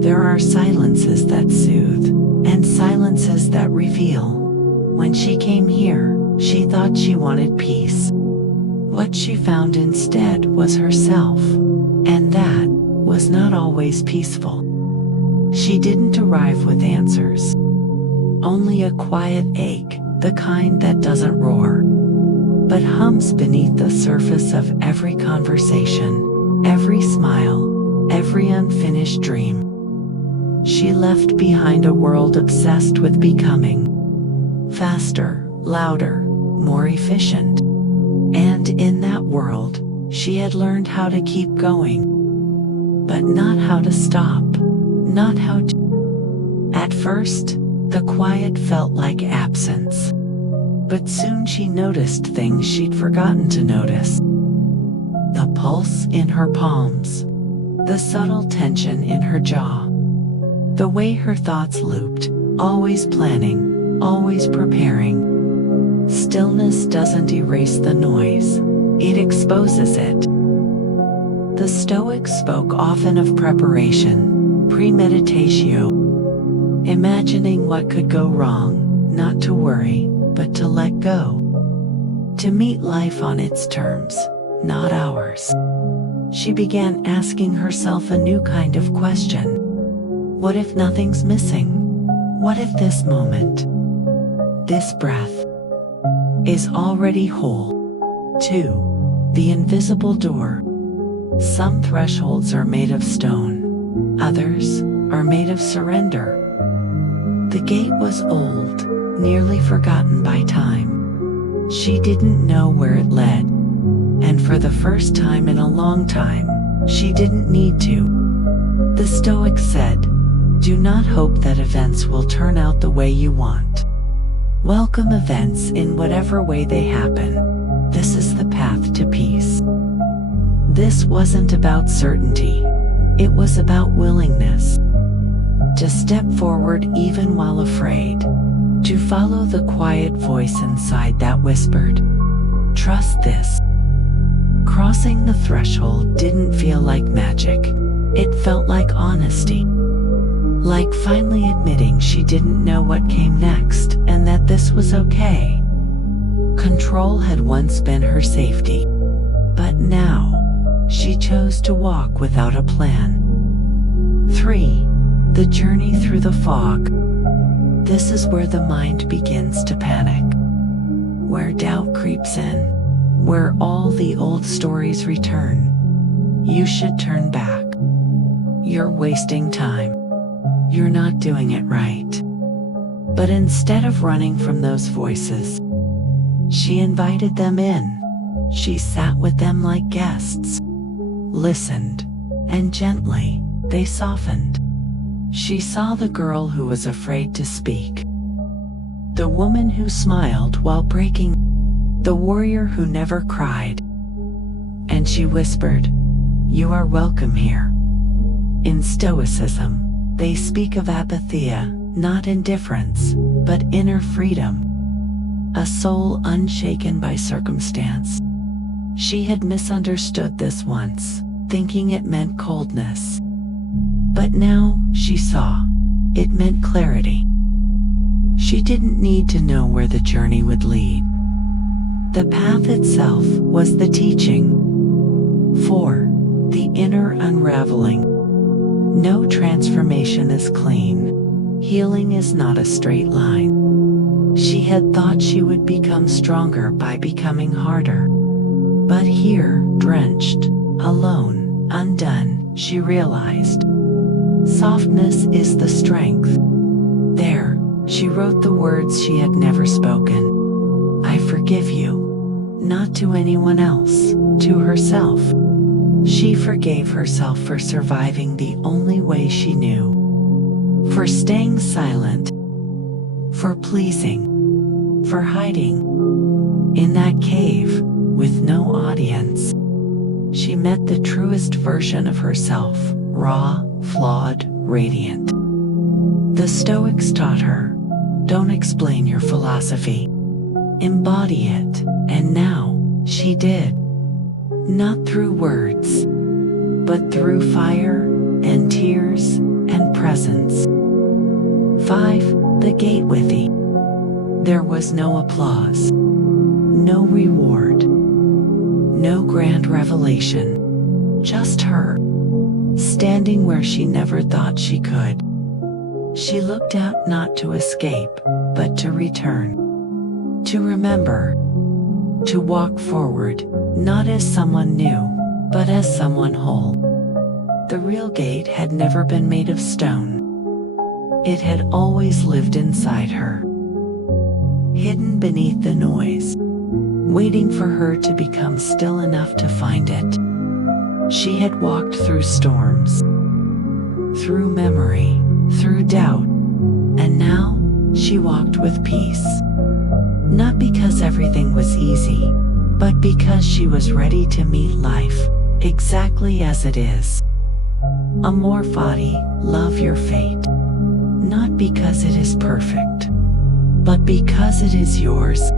There are silences that soothe, and silences that reveal. When she came here, she thought she wanted peace. What she found instead was herself, and that was not always peaceful. She didn't arrive with answers. Only a quiet ache, the kind that doesn't roar, but hums beneath the surface of every conversation, every smile, every unfinished dream. She left behind a world obsessed with becoming. Faster, louder, more efficient. And in that world, she had learned how to keep going. But not how to stop, not how to. At first, the quiet felt like absence. But soon she noticed things she'd forgotten to notice. The pulse in her palms, the subtle tension in her jaw, the way her thoughts looped, always planning, always preparing. Stillness doesn't erase the noise, it exposes it. The Stoics spoke often of preparation, premeditatio, imagining what could go wrong, not to worry, but to let go. To meet life on its terms, not ours. She began asking herself a new kind of question. What if nothing's missing? What if this moment, this breath, is already whole? 2. The invisible door. Some thresholds are made of stone, others are made of surrender. The gate was old, nearly forgotten by time. She didn't know where it led, and for the first time in a long time, she didn't need to. The Stoics said, "Do not hope that events will turn out the way you want. Welcome events in whatever way they happen. This is the path to peace." This wasn't about certainty. It was about willingness. To step forward even while afraid. To follow the quiet voice inside that whispered, "Trust this." Crossing the threshold didn't feel like magic. It felt like honesty. Like finally admitting she didn't know what came next and that this was okay. Control had once been her safety, but now she chose to walk without a plan. 3. The journey through the fog. This is where the mind begins to panic, where doubt creeps in, where all the old stories return. You should turn back. You're wasting time. You're not doing it right. But instead of running from those voices, she invited them in. She sat with them like guests, listened, and gently, they softened. She saw the girl who was afraid to speak, the woman who smiled while breaking, the warrior who never cried. And she whispered, "You are welcome here." In Stoicism, they speak of apatheia, not indifference, but inner freedom, a soul unshaken by circumstance. She had misunderstood this once, thinking it meant coldness. But now she saw, it meant clarity. She didn't need to know where the journey would lead. The path itself was the teaching. 4. The inner unraveling. No transformation is clean. Healing is not a straight line. She had thought she would become stronger by becoming harder. But here, drenched, alone, undone, she realized, softness is the strength. There, she wrote the words she had never spoken. "I forgive you." Not to anyone else, to herself. She forgave herself for surviving the only way she knew. For staying silent. For pleasing. For hiding. In that cave, with no audience, she met the truest version of herself, raw, flawed, radiant. The Stoics taught her, don't explain your philosophy. Embody it, and now, she did. Not through words, but through fire, and tears, and presence. 5. The gate withy. There was no applause, no reward, no grand revelation, just her, standing where she never thought she could. She looked out not to escape, but to return, to remember, to walk forward, not as someone new, but as someone whole. The real gate had never been made of stone. It had always lived inside her, hidden beneath the noise, waiting for her to become still enough to find it. She had walked through storms, through memory, through doubt, and now she walked with peace. Not because everything was easy, but because she was ready to meet life exactly as it is. Amor, Fati, love your fate. Not because it is perfect, but because it is yours.